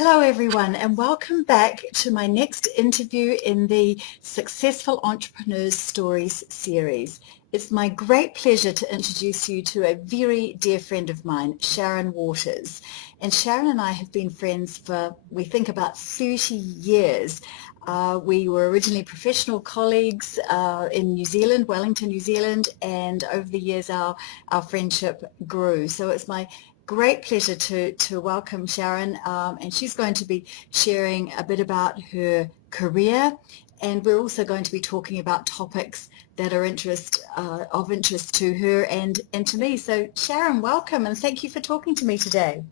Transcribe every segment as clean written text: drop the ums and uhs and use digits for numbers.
Hello everyone and welcome back to my next interview in the Successful Entrepreneurs Stories series. It's my great pleasure to introduce you to a very dear friend of mine, Sharryn Waters. And Sharryn and I have been friends for, we think, about 30 years. We were originally professional colleagues in New Zealand, Wellington, New Zealand, and over the years our friendship grew. So it's my great pleasure to welcome Sharryn, and she's going to be sharing a bit about her career, and we're also going to be talking about topics that are of interest to her and to me. So Sharryn, welcome, and thank you for talking to me today.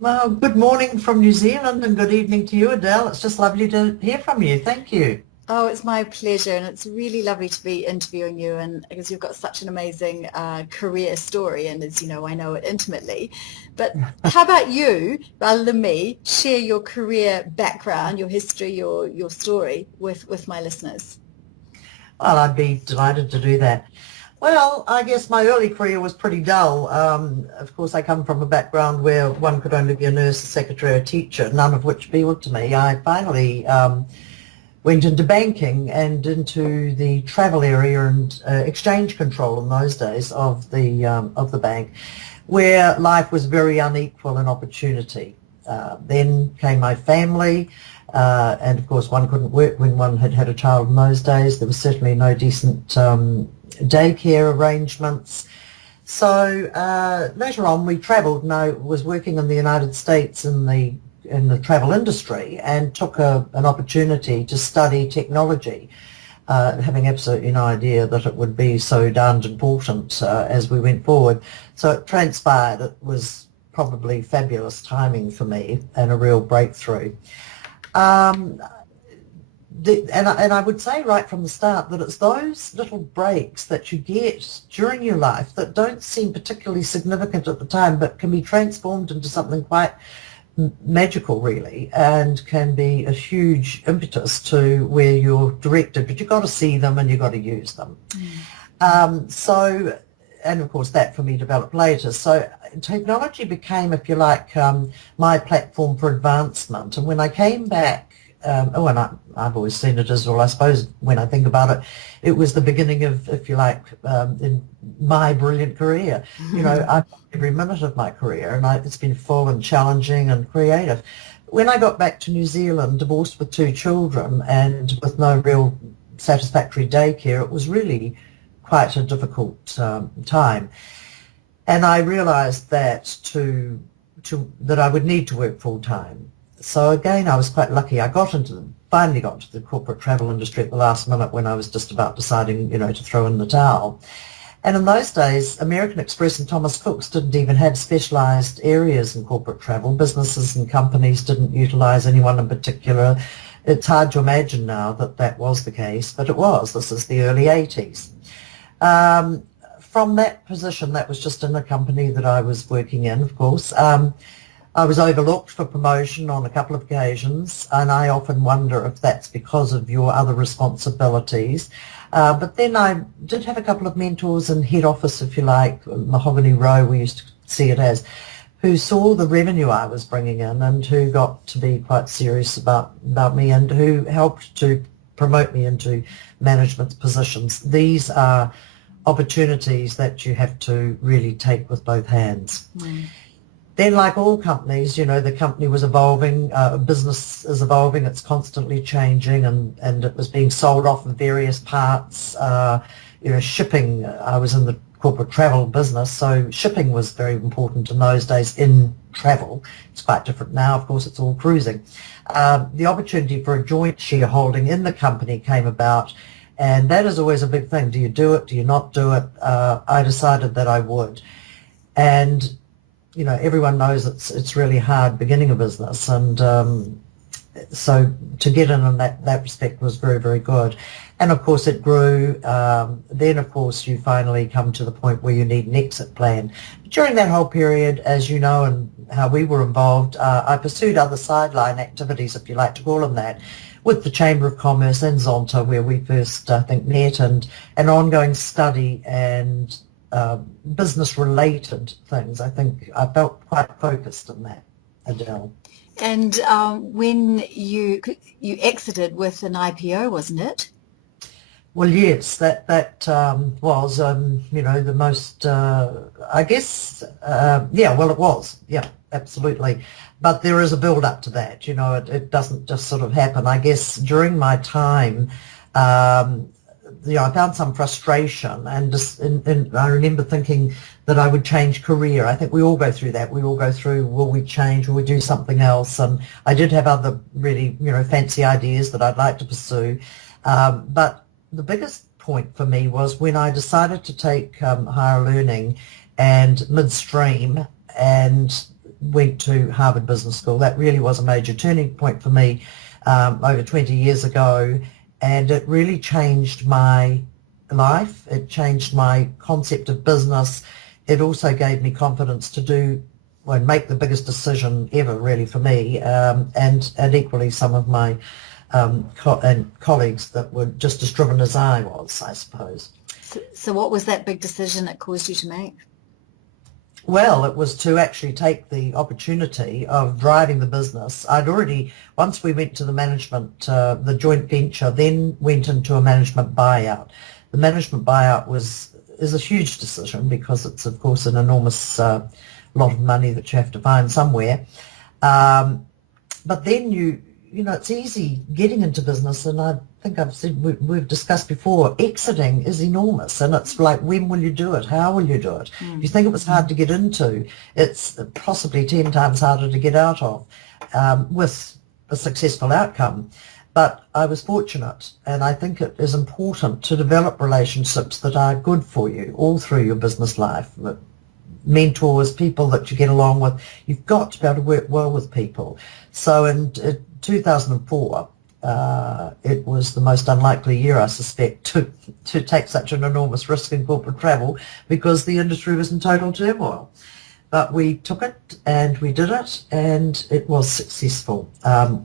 Well, good morning from New Zealand and good evening to you, Adele. It's just lovely to hear from you. Thank you. Oh, it's my pleasure, and it's really lovely to be interviewing you, and because you've got such an amazing career story, and as you know, I know it intimately. But how about you, rather than me, share your career background, your history, your story with my listeners? Well, I'd be delighted to do that. Well, I guess my early career was pretty dull. Of course, I come from a background where one could only be a nurse, a secretary, or a teacher, none of which appealed to me. I finally went into banking and into the travel area and exchange control in those days of the bank, where life was very unequal in opportunity. Then came my family, and of course one couldn't work when one had had a child in those days. There was certainly no decent daycare arrangements. So later on we travelled, and I was working in the United States in the travel industry, and took an opportunity to study technology, having absolutely no idea that it would be so darned important as we went forward. So it transpired it was probably fabulous timing for me and a real breakthrough. And I would say right from the start that it's those little breaks that you get during your life that don't seem particularly significant at the time, but can be transformed into something quite magical, really, and can be a huge impetus to where you're directed, but you've got to see them and you've got to use them. And of course that for me developed later. So technology became, if you like, my platform for advancement. And when I came back, I've always seen it as, well, I suppose when I think about it, it was the beginning of, if you like, in my brilliant career. You know, I've every minute of my career, and it's been full and challenging and creative. When I got back to New Zealand, divorced with 2 children and with no real satisfactory daycare, it was really quite a difficult time. And I realised that that I would need to work full time. So again, I was quite lucky. I finally got into the corporate travel industry at the last minute when I was just about deciding, to throw in the towel. And in those days, American Express and Thomas Cook's didn't even have specialised areas in corporate travel. Businesses and companies didn't utilise anyone in particular. It's hard to imagine now that was the case, but it was. This is the early 80s. From that position, that was just in a company that I was working in, of course. I was overlooked for promotion on a couple of occasions, and I often wonder if that's because of your other responsibilities. But then I did have a couple of mentors in head office, if you like, Mahogany Row, we used to see it as, who saw the revenue I was bringing in and who got to be quite serious about me and who helped to promote me into management positions. These are opportunities that you have to really take with both hands. Then, like all companies, the company was evolving, business is evolving, it's constantly changing, and it was being sold off in various parts. Shipping, I was in the corporate travel business, so shipping was very important in those days in travel. It's quite different now, of course, it's all cruising. The opportunity for a joint shareholding in the company came about, and that is always a big thing. Do you do it? Do you not do it? I decided that I would. And everyone knows it's really hard beginning a business, and so to get in that respect was very, very good. And of course it grew. Then of course you finally come to the point where you need an exit plan. During that whole period, as you know, and how we were involved, I pursued other sideline activities, if you like to call them that, with the Chamber of Commerce in Zonta, where we first, I think, met, and an ongoing study and business-related things. I think I felt quite focused on that, Adele. And when you exited with an IPO, wasn't it? Well, yes, that was, the most, I guess, well, it was, yeah, absolutely. But there is a build-up to that, it doesn't just sort of happen. I guess during my time, I found some frustration, and I remember thinking that I would change career. I think we all go through that. We all go through, will we change, will we do something else? And I did have other really, fancy ideas that I'd like to pursue, but the biggest point for me was when I decided to take higher learning and midstream and went to Harvard Business School. That really was a major turning point for me over 20 years ago, and it really changed my life. It changed my concept of business. It also gave me confidence to do and make the biggest decision ever really for me, and equally some of my colleagues that were just as driven as I was, I suppose. So what was that big decision that caused you to make? Well, it was to actually take the opportunity of driving the business. I'd already, once we went to the management, the joint venture, then went into a management buyout. The management buyout is a huge decision because it's, of course, an enormous lot of money that you have to find somewhere. But then it's easy getting into business, and I think I've said, we've discussed before, exiting is enormous, and it's like, when will you do it? How will you do it? If you think it was hard to get into, it's possibly 10 times harder to get out of, with a successful outcome. But I was fortunate, and I think it is important to develop relationships that are good for you all through your business life. Mentors, people that you get along with. You've got to be able to work well with people. So in 2004, it was the most unlikely year, I suspect, to take such an enormous risk in corporate travel because the industry was in total turmoil. But we took it and we did it, and it was successful.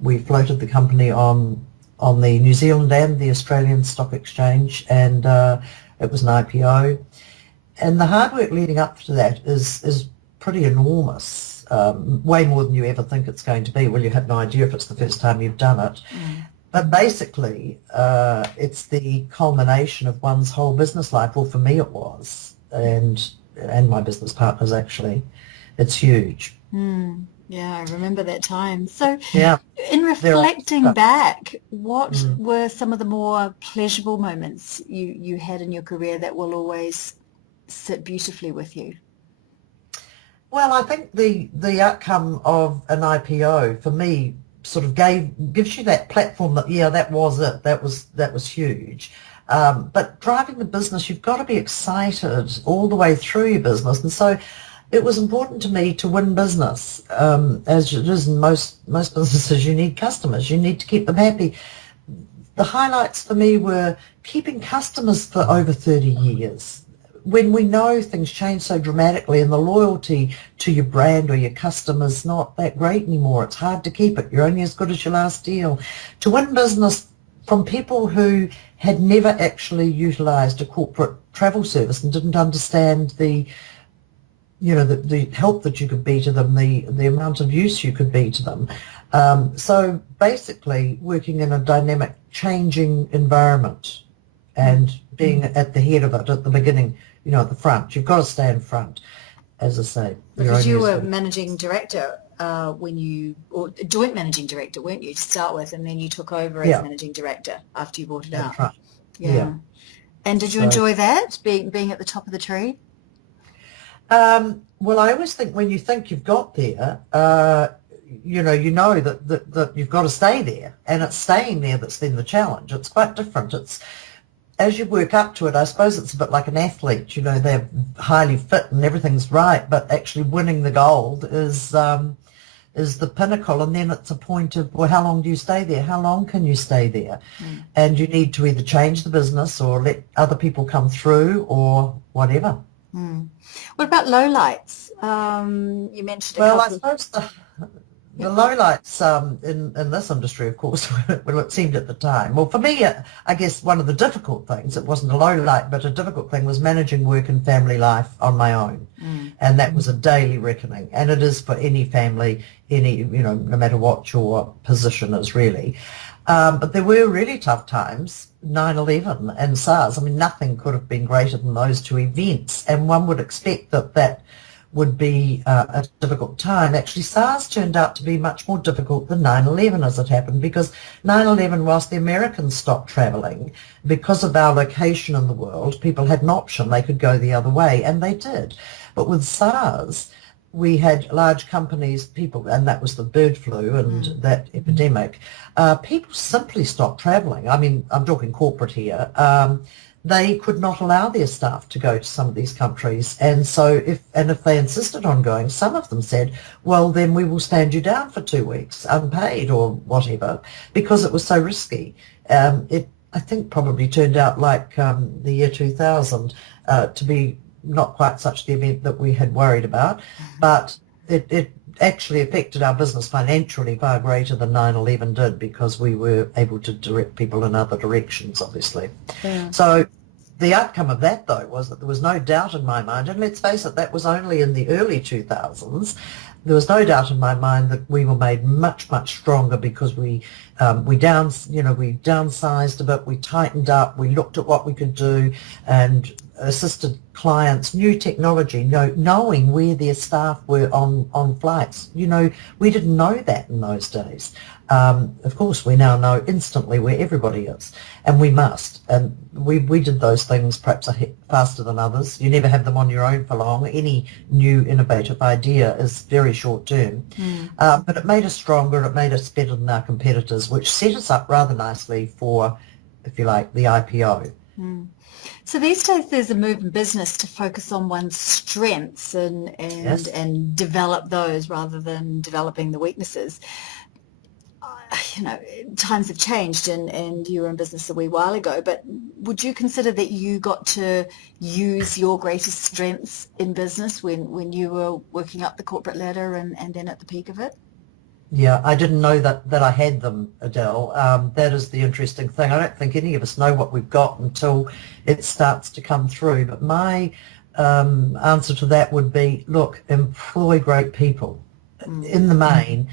We floated the company on the New Zealand and the Australian Stock Exchange, and it was an IPO. And the hard work leading up to that is pretty enormous, way more than you ever think it's going to be. Well, you have no idea if it's the first time you've done it. But basically, it's the culmination of one's whole business life. Well, for me it was, and my business partners actually. It's huge. Yeah, I remember that time. So yeah, in reflecting back, what were some of the more pleasurable moments you had in your career that will always sit beautifully with you? Well, I think the outcome of an IPO for me sort of gives you that platform that, that was it. That was huge. But driving the business, you've got to be excited all the way through your business. And so it was important to me to win business. As it is in most businesses, you need customers. You need to keep them happy. The highlights for me were keeping customers for over 30 years. When we know things change so dramatically and the loyalty to your brand or your customers not that great anymore, it's hard to keep it. You're only as good as your last deal. To win business from people who had never actually utilised a corporate travel service and didn't understand the help that you could be to them, the amount of use you could be to them. So basically working in a dynamic, changing environment and being at the head of it at the beginning, at the front. You've got to stay in front, as I say. Because you were managing director or joint managing director, weren't you, to start with, and then you took over as managing director after you bought it out. Right. Yeah. And did you enjoy that, being at the top of the tree? Well, I always think when you think you've got there, you know that you've got to stay there, and it's staying there that's then the challenge. It's quite different. It's as you work up to it, I suppose it's a bit like an athlete. They're highly fit and everything's right, but actually winning the gold is the pinnacle, and then it's a point of, well, how long do you stay there? How long can you stay there? And you need to either change the business or let other people come through or whatever. What about Lowlights? You mentioned a couple. I suppose the lowlights in this industry, of course, well, it seemed at the time. Well, for me, I guess one of the difficult things, it wasn't a lowlight, but a difficult thing was managing work and family life on my own. And that was a daily reckoning. And it is for any family, no matter what your position is really. But there were really tough times, 9/11 and SARS. I mean, nothing could have been greater than those two events. And one would expect that would be a difficult time. Actually, SARS turned out to be much more difficult than 9/11 as it happened, because 9/11, whilst the Americans stopped travelling, because of our location in the world, people had an option. They could go the other way, and they did. But with SARS, we had large companies, and that was the bird flu and that epidemic, people simply stopped travelling. I mean, I'm talking corporate here. They could not allow their staff to go to some of these countries. And so if they insisted on going, some of them said, well, then we will stand you down for 2 weeks, unpaid or whatever, because it was so risky. It, I think, probably turned out like the year 2000 to be not quite such the event that we had worried about, but it actually affected our business financially far greater than 9/11 did, because we were able to direct people in other directions, obviously. Yeah. So the outcome of that, though, was that there was no doubt in my mind, and let's face it, that was only in the early 2000s, there was no doubt in my mind that we were made much, much stronger, because we downsized a bit, we tightened up, we looked at what we could do and assisted clients, new technology, knowing where their staff were on flights. We didn't know that in those days. Of course, we now know instantly where everybody is, and we must. And we did those things perhaps faster than others. You never have them on your own for long. Any new innovative idea is very short term. But it made us stronger, it made us better than our competitors, which set us up rather nicely for, if you like, the IPO. So these days there's a move in business to focus on one's strengths and develop those rather than developing the weaknesses. Times have changed, and you were in business a wee while ago, but would you consider that you got to use your greatest strengths in business when you were working up the corporate ladder and then at the peak of it? Yeah, I didn't know that I had them, Adele. That is the interesting thing. I don't think any of us know what we've got until it starts to come through. But my answer to that would be, look, employ great people in the main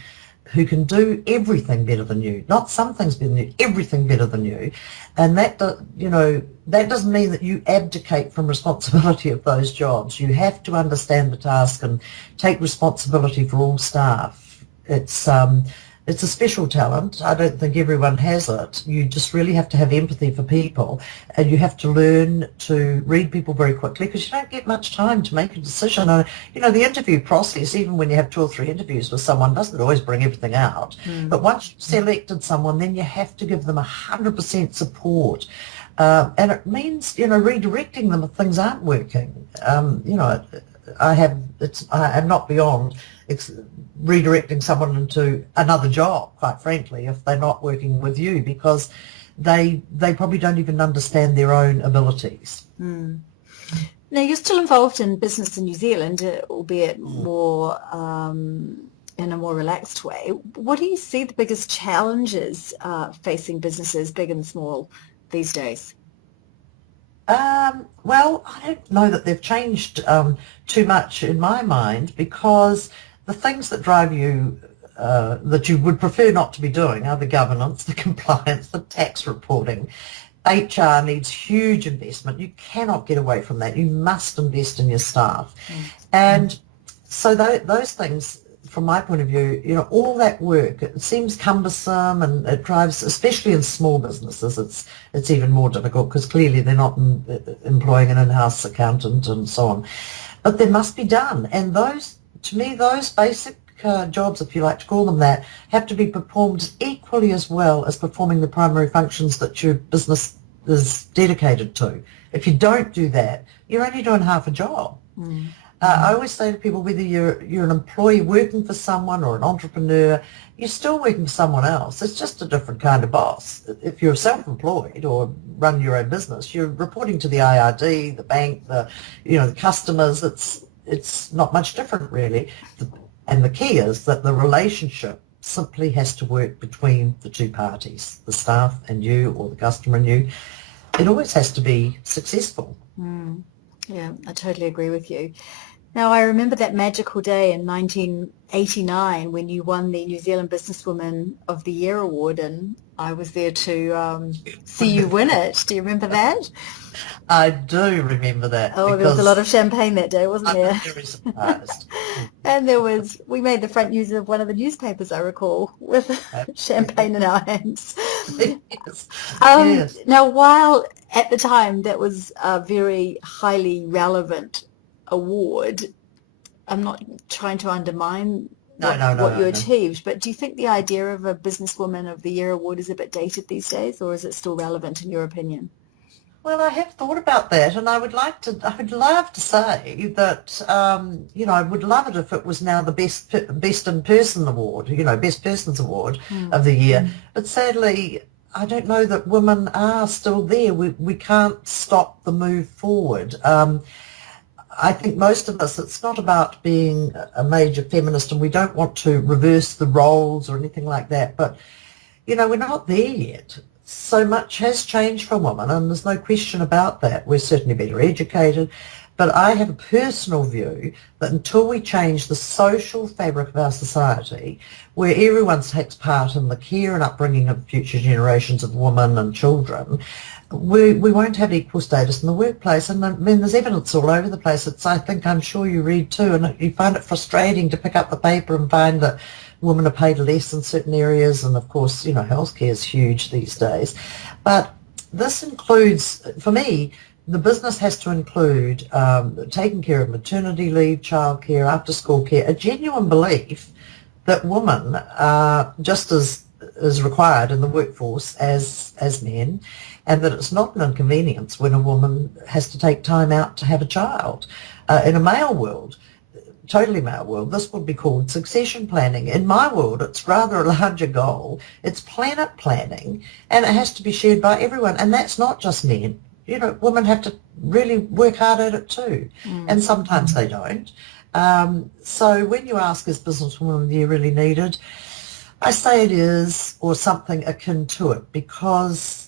who can do everything better than you. Not some things better than you, everything better than you. And that doesn't mean that you abdicate from responsibility of those jobs. You have to understand the task and take responsibility for all staff. It's a special talent. I don't think everyone has it. You just really have to have empathy for people, and you have to learn to read people very quickly, because you don't get much time to make a decision. The interview process, even when you have 2 or 3 interviews with someone, doesn't always bring everything out. But once you've selected someone, then you have to give them 100% support. And it means, redirecting them if things aren't working. I'm not beyond redirecting someone into another job, quite frankly, if they're not working with you, because they probably don't even understand their own abilities. Now, you're still involved in business in New Zealand, albeit more in a more relaxed way. What do you see the biggest challenges facing businesses, big and small, these days? Well, I don't know that they've changed too much in my mind, because the things that drive you, that you would prefer not to be doing, are the governance, the compliance, the tax reporting. HR needs huge investment. You cannot get away from that. You must invest in your staff. And so those things, from my point of view, all that work, it seems cumbersome, and it drives, especially in small businesses, it's even more difficult, because clearly they're not employing an in-house accountant and so on. But they must be done. And to me, those basic jobs, if you like to call them that, have to be performed equally as well as performing the primary functions that your business is dedicated to. If you don't do that, you're only doing half a job. I always say to people, whether you're an employee working for someone or an entrepreneur, you're still working for someone else. It's just a different kind of boss. If you're self-employed or run your own business, you're reporting to the IRD, the bank, the customers. It's not much different, really. And the key is that the relationship simply has to work between the two parties, the staff and you, or the customer and you. It always has to be successful. Yeah, I totally agree with you. Now, I remember that magical day in 1989 when you won the New Zealand Businesswoman of the Year award, and I was there to see you win it. Do you remember that? I do remember that. Oh, there was a lot of champagne that day, wasn't there? I'm very surprised. And we made the front news of one of the newspapers, I recall, with champagne in our hands. Yes. Yes. Now, while at the time that was a very highly relevant award, I'm not trying to undermine what you achieved, but do you think the idea of a Businesswoman of the Year award is a bit dated these days, or is it still relevant in your opinion? Well, I have thought about that, and I would love to say that, I would love it if it was now the best in person award, best person's award of the year. But sadly, I don't know that women are still there. We can't stop the move forward. I think most of us, it's not about being a major feminist, and we don't want to reverse the roles or anything like that, but, we're not there yet. So much has changed for women, and there's no question about that. We're certainly better educated, but I have a personal view that until we change the social fabric of our society, where everyone takes part in the care and upbringing of future generations of women and children, we won't have equal status in the workplace. And I mean, there's evidence all over the place. I'm sure you read too, and you find it frustrating to pick up the paper and find that women are paid less in certain areas, and of course, healthcare is huge these days. But this includes, for me, the business has to include taking care of maternity leave, childcare, after-school care, a genuine belief that women are just as required in the workforce as men, and that it's not an inconvenience when a woman has to take time out to have a child. In a male world, totally male world, this would be called succession planning. In my world, it's rather a larger goal. It's planet planning, and it has to be shared by everyone. And that's not just men. Women have to really work hard at it too. And sometimes they don't. So when you ask, is Businesswoman of the Year really needed? I say it is, or something akin to it, because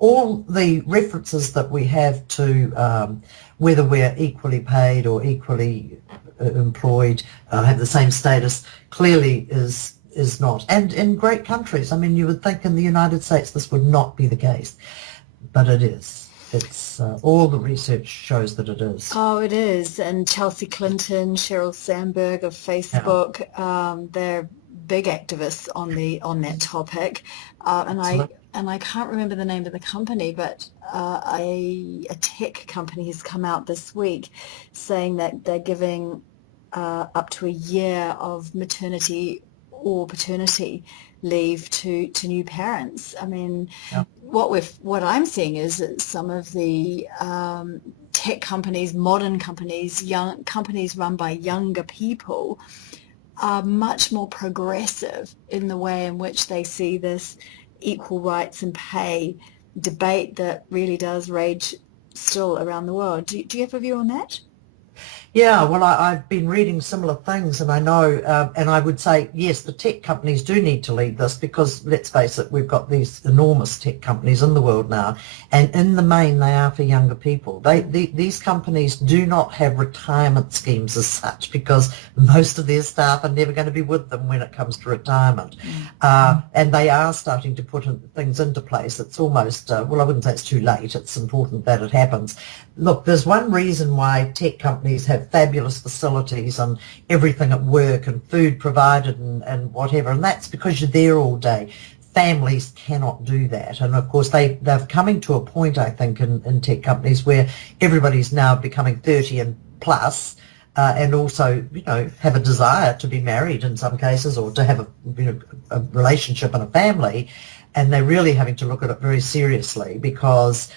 all the references that we have to whether we're equally paid or equally employed, have the same status, clearly is not. And in great countries, I mean, you would think in the United States this would not be the case, but it is. It's all the research shows that it is. Oh, it is. And Chelsea Clinton, Sheryl Sandberg of Facebook, they're big activists on that topic. And I can't remember the name of the company, but a tech company has come out this week saying that they're giving up to a year of maternity or paternity leave to new parents. I mean, what I'm seeing is that some of the tech companies, modern companies, young companies run by younger people, are much more progressive in the way in which they see this equal rights and pay debate that really does rage still around the world. Do you have a view on that? Yeah, well, I've been reading similar things, and I know, and I would say, yes, the tech companies do need to lead this, because, let's face it, we've got these enormous tech companies in the world now, and in the main, they are for younger people. These companies do not have retirement schemes as such, because most of their staff are never going to be with them when it comes to retirement. And they are starting to put things into place. It's almost, well, I wouldn't say it's too late. It's important that it happens. Look, there's one reason why tech companies have fabulous facilities and everything at work and food provided and whatever, and that's because you're there all day. Families cannot do that, and of course they're coming to a point, I think, in tech companies where everybody's now becoming 30 and plus, and also, have a desire to be married in some cases, or to have a relationship and a family, and they're really having to look at it very seriously because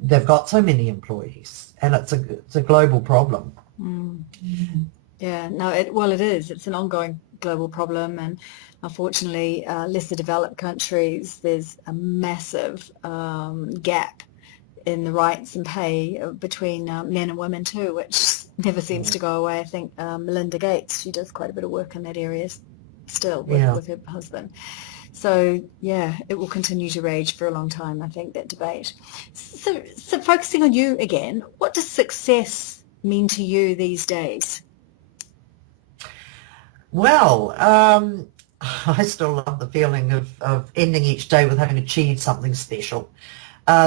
they've got so many employees, and it's a global problem. Yeah, no, it is. It's an ongoing global problem, and unfortunately, lesser developed countries, there's a massive gap in the rights and pay between men and women too, which never seems to go away. I think Melinda Gates, she does quite a bit of work in that area still Yeah. with her husband. So yeah, it will continue to rage for a long time, I think, that debate. So focusing on you again, what does success mean to you these days? Well, I still love the feeling of ending each day with having achieved something special.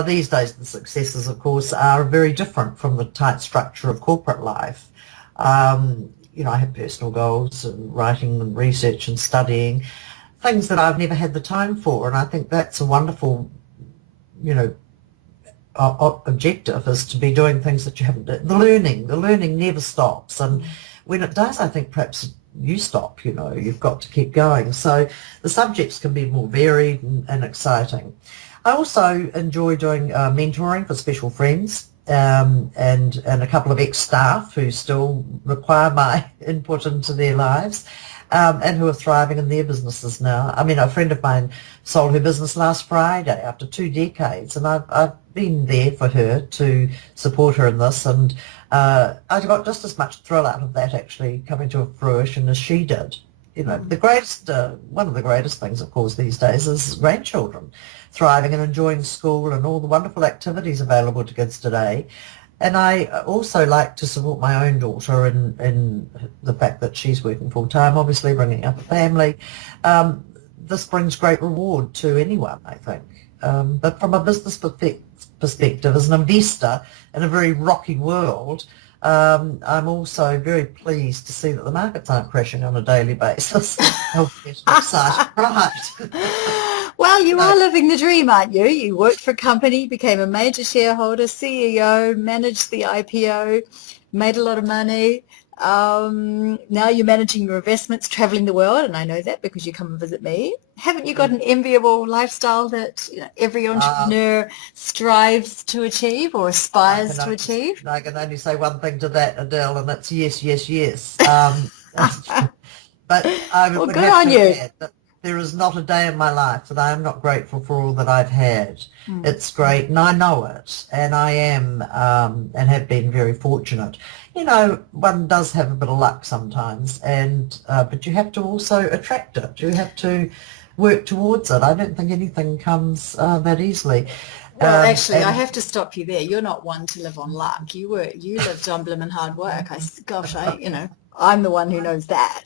These days, the successes, of course, are very different from the tight structure of corporate life. I have personal goals and writing and research and studying, things that I've never had the time for, and I think that's a wonderful, you know, objective, is to be doing things that you haven't done. The learning never stops, and when it does, I think perhaps you stop, you've got to keep going. So the subjects can be more varied and exciting. I also enjoy doing mentoring for special friends, and a couple of ex-staff who still require my input into their lives, and who are thriving in their businesses now. I mean, a friend of mine sold her business last Friday after 2 decades, and I've been there for her to support her in this, and I got just as much thrill out of that actually coming to fruition as she did. The greatest, one of the greatest things, of course, these days is grandchildren thriving and enjoying school and all the wonderful activities available to kids today. And I also like to support my own daughter in the fact that she's working full-time, obviously bringing up a family. This brings great reward to anyone, I think. But from a business perspective, as an investor in a very rocky world, I'm also very pleased to see that the markets aren't crashing on a daily basis. Oh, yes, excited. Right. Well, you are living the dream, aren't you? You worked for a company, became a major shareholder, CEO, managed the IPO, made a lot of money. Now you're managing your investments, traveling the world, and I know that because you come and visit me. Haven't you got an enviable lifestyle that every entrepreneur strives to achieve or aspires to achieve? I can only say one thing to that, Adele, and that's yes, yes, yes. But I Well, would good have on to you. add that there is not a day in my life that I am not grateful for all that I've had. It's great, and I know it, and I am and have been very fortunate. One does have a bit of luck sometimes, and but you have to also attract it. You have to work towards it. I don't think anything comes that easily. Well, actually, I have to stop you there. You're not one to live on luck. You lived on blooming hard work. I'm the one who knows that.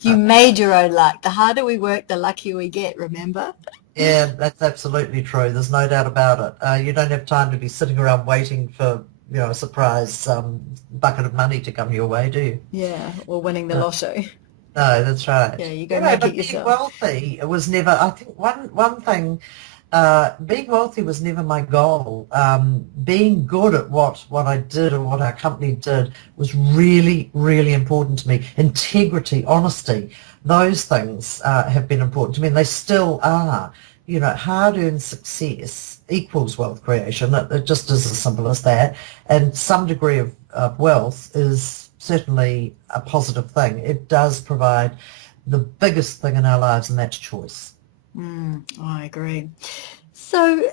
You made your own luck. The harder we work, the luckier we get, remember? Yeah, that's absolutely true. There's no doubt about it. You don't have time to be sitting around waiting for, a surprise bucket of money to come your way, do you? Yeah, or winning the lotto. No, that's right. Yeah, you go make it yourself. Being wealthy was never, I think one thing, being wealthy was never my goal. Being good at what I did or what our company did was really, really important to me. Integrity, honesty, those things have been important to me, and they still are. Hard-earned success equals wealth creation. It just is as simple as that. And some degree of wealth is certainly a positive thing. It does provide the biggest thing in our lives, and that's choice. I agree. So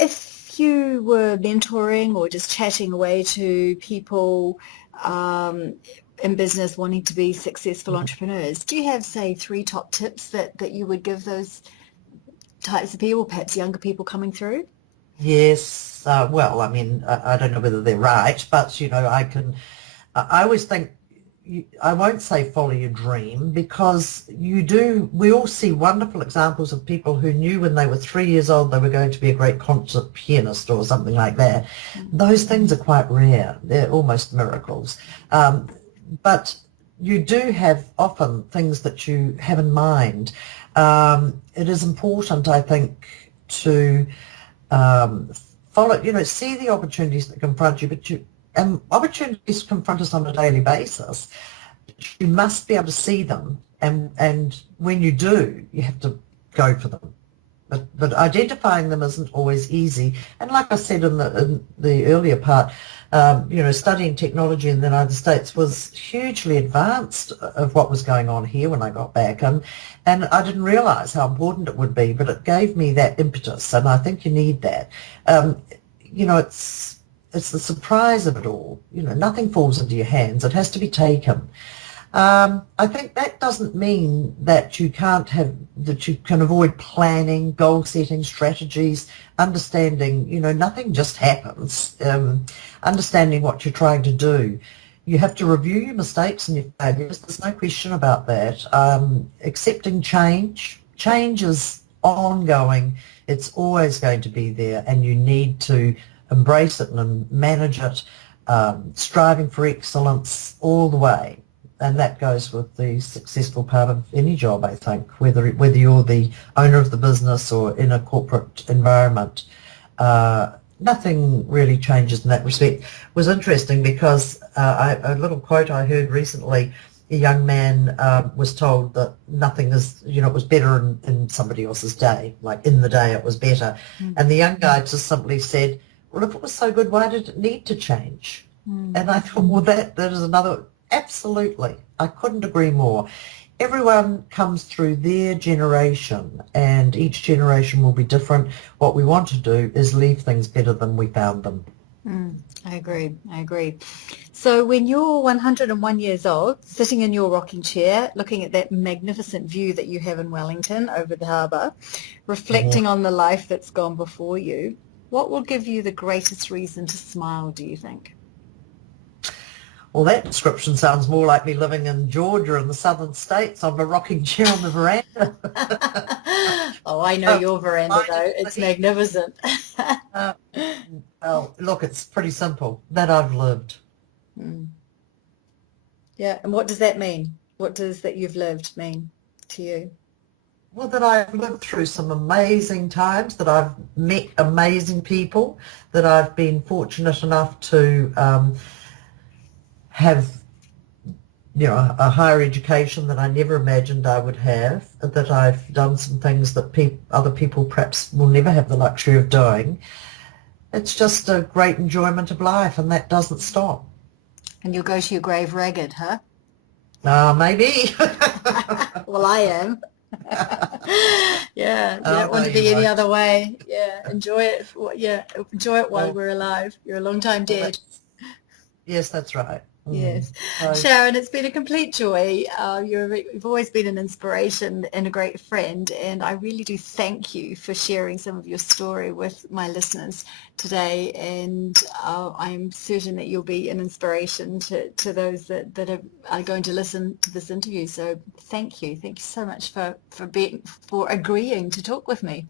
if you were mentoring or just chatting away to people in business wanting to be successful entrepreneurs, do you have, say, 3 top tips that you would give those types of people, perhaps younger people coming through? Yes. Well, I mean, I don't know whether they're right, but, I always think, I won't say follow your dream, because we all see wonderful examples of people who knew when they were 3 years old they were going to be a great concert pianist or something like that. Those things are quite rare. They're almost miracles. But you do have often things that you have in mind. It is important, I think, to follow, see the opportunities that confront you, and opportunities confront us on a daily basis. You must be able to see them, and when you do, you have to go for them. But identifying them isn't always easy. And like I said in the earlier part, studying technology in the United States was hugely advanced of what was going on here when I got back. And I didn't realise how important it would be, but it gave me that impetus, and I think you need that. it's the surprise of it all. Nothing falls into your hands. It has to be taken. I think that doesn't mean that you can avoid planning, goal setting, strategies, understanding, nothing just happens. Understanding what you're trying to do. You have to review your mistakes and your failures. There's no question about that. Accepting change. Change is ongoing. It's always going to be there, and you need to embrace it and manage it, striving for excellence all the way. And that goes with the successful part of any job, I think, whether you're the owner of the business or in a corporate environment. Nothing really changes in that respect. It was interesting because a little quote I heard recently, a young man was told that nothing is, it was better in somebody else's day, like in the day it was better. Mm. And the young guy just simply said, well, if it was so good, why did it need to change? Mm. And I thought, well, that is another... Absolutely. I couldn't agree more. Everyone comes through their generation, and each generation will be different. What we want to do is leave things better than we found them. I agree. So when you're 101 years old, sitting in your rocking chair, looking at that magnificent view that you have in Wellington over the harbour, reflecting on the life that's gone before you, what will give you the greatest reason to smile, do you think? Well, that description sounds more like me living in Georgia in the southern states on a rocking chair on the veranda. Oh, I know your veranda, though. It's magnificent. Well, look, it's pretty simple. That I've lived. Yeah, and what does that mean? What does that you've lived mean to you? Well, that I've lived through some amazing times, that I've met amazing people, that I've been fortunate enough to... have, a higher education that I never imagined I would have, that I've done some things that other people perhaps will never have the luxury of doing. It's just a great enjoyment of life, and that doesn't stop. And you'll go to your grave ragged, huh? Maybe. Well, I am. Yeah, you don't want to be any other way. Yeah, enjoy it. Enjoy it while we're alive. You're a long time dead. Yes, that's right. Yes. Sharryn, it's been a complete joy. You've always been an inspiration and a great friend, and I really do thank you for sharing some of your story with my listeners today, and I'm certain that you'll be an inspiration to those that are going to listen to this interview. So thank you so much for agreeing to talk with me.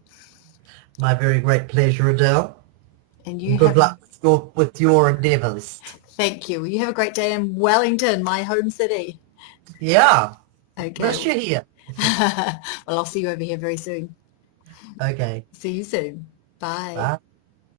My very great pleasure, Adele. And you good luck with your endeavours. Thank you. You have a great day in Wellington, my home city. Yeah. Okay. Miss you here. Well, I'll see you over here very soon. Okay. See you soon. Bye. Bye.